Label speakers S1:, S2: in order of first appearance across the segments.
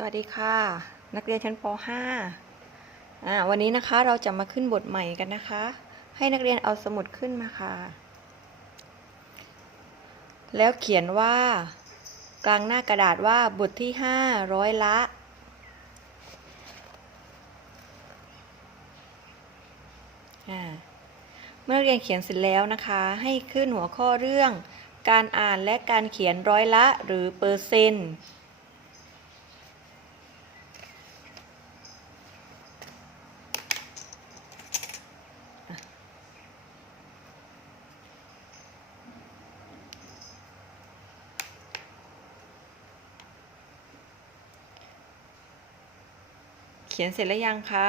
S1: สวัสดีค่ะ นักเรียนชั้นป .5 อ่าวันนี้นะคะเราจะมาขึ้นบทใหม่กันนะคะ ให้นักเรียนเอาสมุดขึ้นมาค่ะ แล้วเขียนว่า กลางหน้ากระดาษว่าบทที่ 5 ร้อยละ เมื่อนักเรียนเขียนเสร็จแล้วนะคะ ให้ขึ้นหัวข้อเรื่อง การอ่านและการเขียนร้อยละหรือเปอร์เซ็นต์ ขียนเสร็จแล้วยังคะ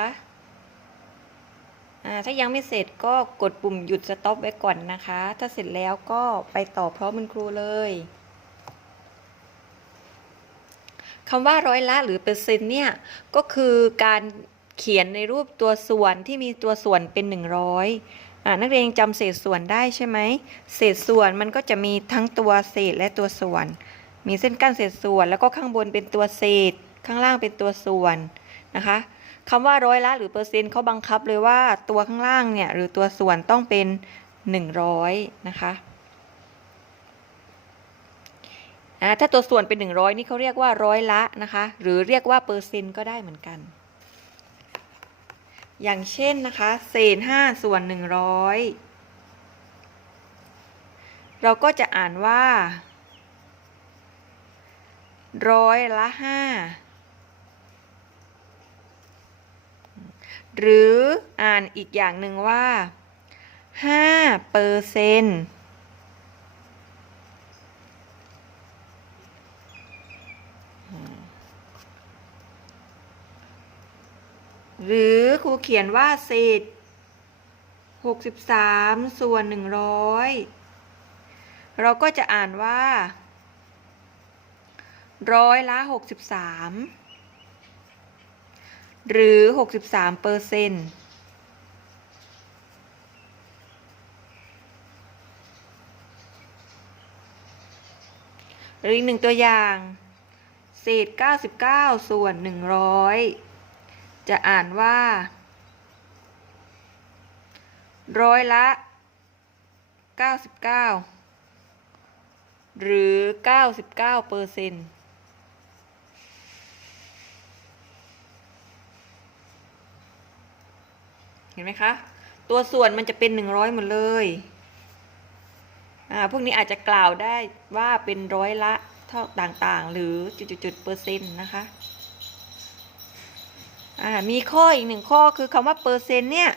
S1: ถ้ายังไม่เสร็จก็กดปุ่มหยุดสต็อปไว้ก่อนนะคะ ถ้าเสร็จแล้วก็ไปต่อพร้อมคุณครูเลยคำว่าร้อยละหรือเปอร์เซ็นต์เนี่ย ก็คือการเขียนในรูปตัวส่วนที่มีตัวส่วนเป็น 100อ่านักเรียนจำเศษส่วนได้ใช่ไหม เศษส่วนมันก็จะมีทั้งตัวเศษและตัวส่วน มีเส้นกั้นเศษส่วน แล้วก็ข้างบนเป็นตัวเศษ ข้างล่างเป็นตัวส่วน นะคะคำว่าร้อยละหรือเปอร์เซ็นต์เขาบังคับเลยว่าตัวข้างล่างเนี่ยหรือตัวส่วนต้องเป็น 100 นะคะถ้าตัวส่วนเป็น 100 นี่เขาเรียกว่าร้อยละนะคะ หรือเรียกว่าเปอร์เซ็นต์ก็ได้เหมือนกัน อย่างเช่นนะคะ เศษ 5 ส่วน 100 เราก็จะอ่านว่าร้อยละ 5 หรืออ่านอีกอย่างหนึ่งว่า5เปอร์เซนต์หรือครูเขียนว่าเศษ63ส่วน100เราก็จะอ่านว่า ร้อยละ63 หรือ 63เปอร์เซ็นต์หรืออีกหนึ่งตัวอย่าง เศษ 99 ส่วน 100 จะอ่านว่า ร้อยละ 99 หรือ 99เปอร์เซ็นต์ ห็นไหมคะ ตัวส่วนมันจะเป็น100หมดเลยอ่าพวกนี้อาจจะกล่าวได้ว่าเป็นร้อยละเท่าต่างๆ หรือจุดๆเปอร์เซ็นต์นะคะอ่ามีข้ออีกหนึ่งข้อคือคำว่าเปอร์เซ็นต์เนี่ย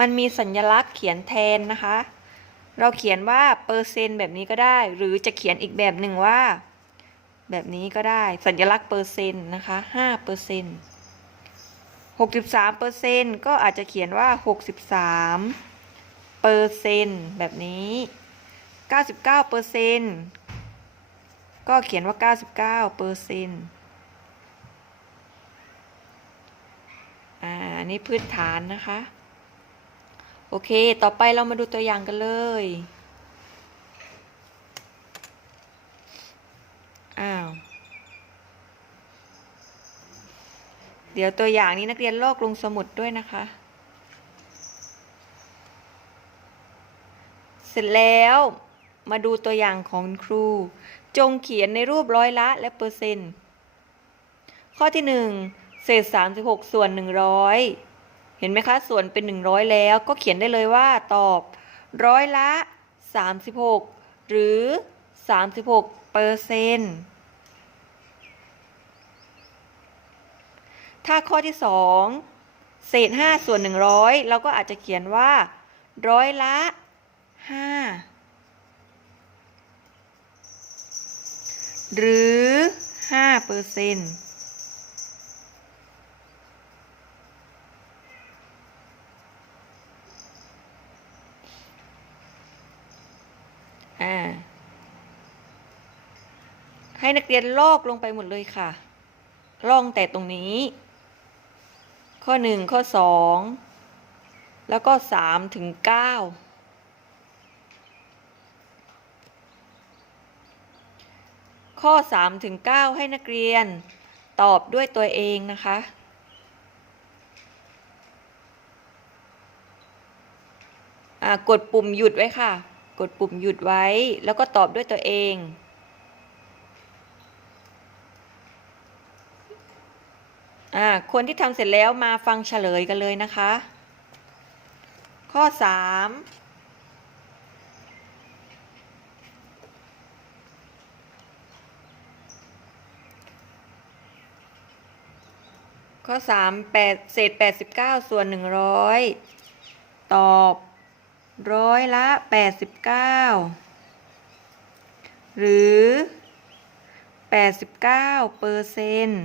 S1: มันมีสัญลักษณ์เขียนแทนนะคะ เราเขียนว่าเปอร์เซ็นต์แบบนี้ก็ได้ หรือจะเขียนอีกแบบหนึ่งว่า แบบนี้ก็ได้สัญลักษณ์เปอร์เซ็นต์นะคะ5เปอร์เซ็นต์ 63เปอร์เซ็นก็อาจจะเขียนว่า 63เปอร์เซ็นแบบนี้ 99เปอร์เซ็นก็เขียนว่า 99เปอร์เซ็นอ่าอันนี้พื้นฐานนะคะ โอเค ต่อไปเรามาดูตัวอย่างกันเลย อ้าว เดี๋ยวตัวอย่างนี้นักเรียนลอกลงสมุดด้วยนะคะ เสร็จแล้วมาดูตัวอย่างของครู จงเขียนในรูปร้อยละและเปอร์เซ็นต์ ข้อที่หนึ่งเศษ 36 ส่วน 100 เห็นไหมคะ ส่วนเป็น 100 แล้วก็เขียนได้เลยว่าตอบร้อยละ 36 หรือ 36เปอร์เซ็นต์ ถ้าข้อที่ 2 เศษ 5 ส่วน 100 เราก็อาจจะเขียนว่า ร้อยละ 5 หรือ5เปอร์เซ็นต์ให้นักเรียนลอกลงไปหมดเลยค่ะล่องแต่ตรงนี้ ข้อหนึ่งข้อสองแล้วก็สามถึงเก้าข้อสามถึงเก้าให้นักเรียนตอบด้วยตัวเองนะคะกดปุ่มหยุดไว้ค่ะ กดปุ่มหยุดไว้ แล้วก็ตอบด้วยตัวเอง อ่า คนที่ทำเสร็จแล้วมาฟังเฉลยกันเลยนะคะ ข้อ 3ข้อ3 8เศษ 89 ส่วน 100 ตอบร้อยละ 89 หรือ 89เปอร์เซ็นต์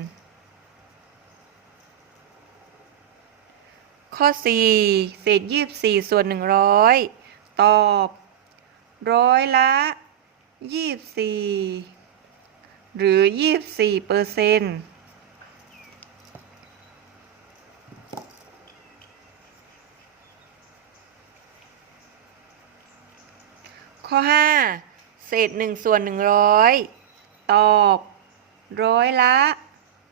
S1: ข้อ 4 เศษ 24 ส่วน 100 ตอบ ร้อยละ 24 หรือ 24เปอร์เซ็นต์ข้อ 5 เศษ 1 ส่วน 100 ตอบ ร้อยละ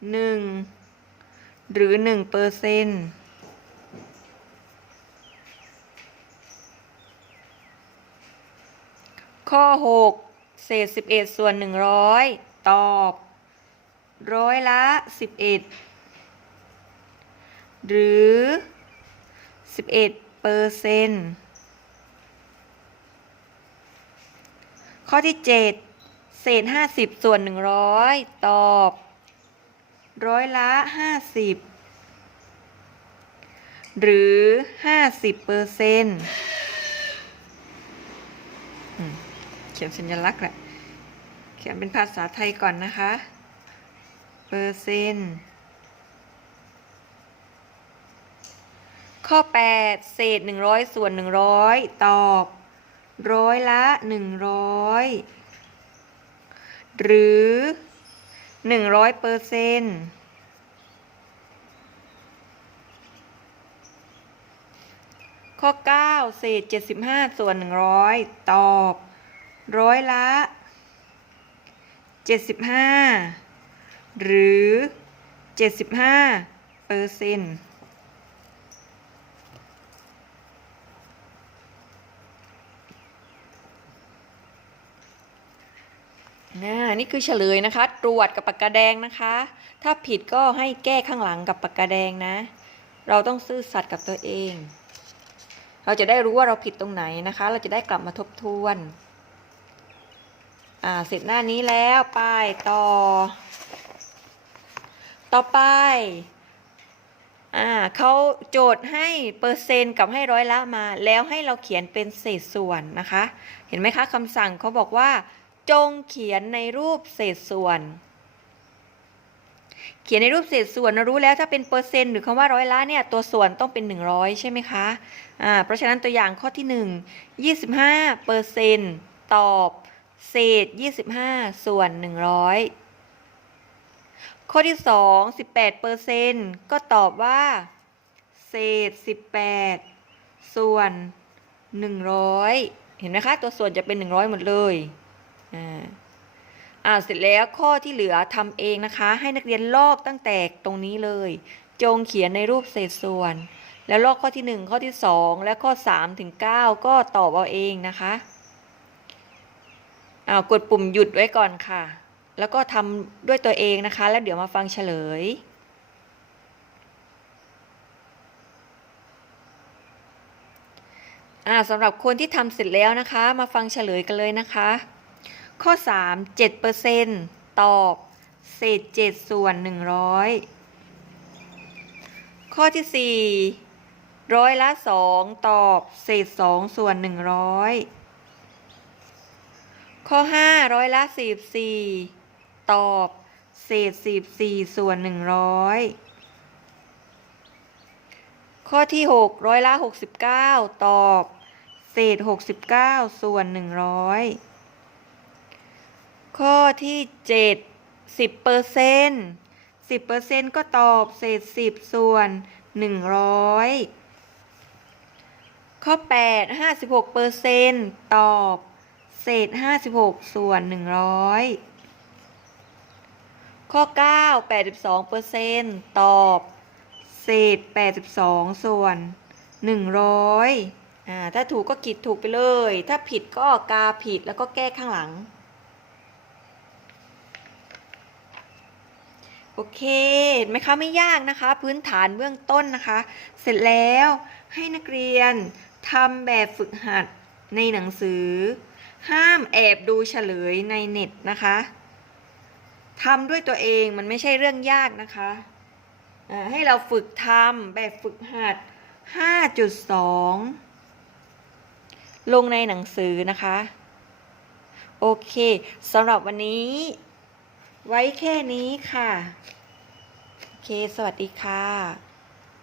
S1: 1 หรือ1เปอร์เซ็นต์ ข้อ 6 เศษ 11 ส่วน 100 ตอบ ร้อยละ 11 หรือ 11เปอร์เซนต์ข้อที่ 7 เศษ 50 ส่วน 100 ตอบ ร้อยละ 50 หรือ 50เปอร์เซนต์เขียนสัญลักษณ์แหละเขียนเป็นภาษาไทยก่อนนะคะเปอร์เซนต์ข้อ 8 เศษ 100 ส่วน 100 ตอบร้อยละ 100 หรือ 100เปอร์เซนต์ข้อ 9 เศษ 75 ส่วน 100 ตอบ ร้อยละ 75 หรือ 75เปอร์เซ็นต์นนี่คือเฉลยนะคะ ตรวจกับปากกาแดงนะคะ ถ้าผิดก็ให้แก้ข้างหลังกับปากกาแดงนะ เราต้องซื่อสัตย์กับตัวเอง เราจะได้รู้ว่าเราผิดตรงไหนนะคะ เราจะได้กลับมาทบทวน อ่าเสร็จหน้านี้แล้วไปต่อ ต่อไปอ่าเขาโจทย์ให้เปอร์เซ็นต์กับให้ร้อยละมา แล้วให้เราเขียนเป็นเศษส่วนนะคะ เห็นไหมคะคำสั่งเขาบอกว่า จงเขียนในรูปเศษส่วน เขียนในรูปเศษส่วนเรารู้แล้วถ้าเป็นเปอร์เซ็นต์หรือคำว่าร้อยละเนี่ยตัวส่วนต้องเป็น 100 ใช่ไหมคะอ่าเพราะฉะนั้นตัวอย่างข้อที่ 1 25เปอร์เซ็นต์ตอบ เศษ 25 ส่วน 100 ข้อที่ 2 18เปอร์เซ็นต์ก็ตอบว่า เศษ 18 ส่วน 100 เห็นไหมคะ ตัวส่วนจะเป็น 100 หมดเลย อ่าอ่าเสร็จแล้วข้อที่เหลือทำเองนะคะ ให้นักเรียนลอกตั้งแต่ตรงนี้เลย จงเขียนในรูปเศษส่วน แล้วลอกข้อที่ 1 ข้อที่ 2 และข้อ 3 ถึง 9 ก็ตอบเอาเองนะคะ กดปุ่มหยุดไว้ก่อนค่ะ แล้วก็ทำด้วยตัวเองนะคะ แล้วเดี๋ยวมาฟังเฉลย สำหรับคนที่ทำเสร็จแล้วนะคะ มาฟังเฉลยกันเลยนะคะ ข้อ 3 7%ตอบ เศษ 7 ส่วน 100 ข้อที่ 4 ร้อยละ 2 ตอบ เศษ 2 ส่วน 100 ข้อ 5 ร้อยละ44 ตอบ เศษ 44 ส่วน 100 ข้อที่ 6 ร้อยละ 69 ตอบ เศษ 69 ส่วน 100 ข้อที่ 7 10เปอร์เซ็นต์10เปอร์เซ็นต์ก็ตอบเศษ 10 ส่วน 100 ข้อ 8 56เปอร์เซ็นต์ตอบ เศษ 56 ส่วน 100 ข้อ 9 82เปอร์เซนต์ตอบ เศษ 82 ส่วน 100อ่าถ้าถูกก็ขีดถูกไปเลย ถ้าผิดก็กาผิดแล้วก็แก้ข้างหลัง โอเคเห็นไหมคะ ไม่ยากนะคะ พื้นฐานเบื้องต้นนะคะ เสร็จแล้วให้นักเรียนทำแบบฝึกหัดในหนังสือ ห้ามแอบดูเฉลยในเน็ตนะคะทำด้วยตัวเองมันไม่ใช่เรื่องยากนะคะให้เราฝึกทำแบบฝึกหัด 5.2 ลงในหนังสือนะคะ โอเคสำหรับวันนี้ ไว้แค่นี้ค่ะ โอเค สวัสดีค่ะ